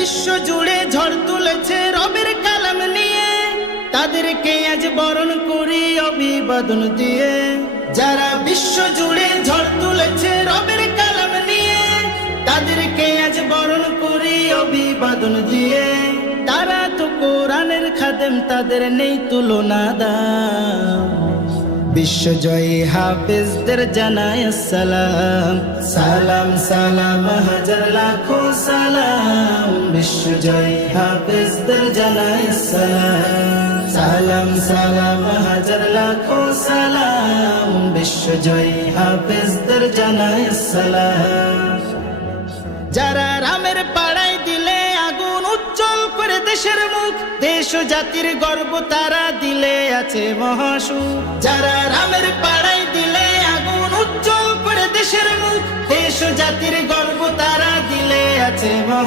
বিশ্ব জুড়ে ঝড় তুলেছে রবের কালাম নিয়ে, তাদেরকে আজ বরণ করি অভিবাদন দিয়ে। যারা বিশ্ব জুড়ে ঝড় তুলেছে রবের কালাম নিয়ে, তাদেরকে আজ বরণ করি অভিবাদন দিয়ে। তারা তো কোরআনের খাদেম, তাদের নেই তুলনা দাম। বিশ্বজয়ী হাফেজদের জানাই আসসালাম, সালাম সালাম হাজার লাখো সালাম। বিশ্বজয়ী হাফেজদের জানাই আসসালাম, সালাম সালাম হাজার লাখো সালাম। বিশ্বজয়ী হাফেজদের জানাই আসসালাম। যারা রামের পাড়ায় দিলে আগুন উজ্জ্বল করে দেশের মুখ, দেশ ও জাতির গর্ব তারা দিলে আছে মহাসুখ। যারা রামের পাড়ায় দিলে আগুন উজ্জ্বল করে দেশের মুখ, দেশ ও জাতির গর্ব তারা দিলে আছে মহা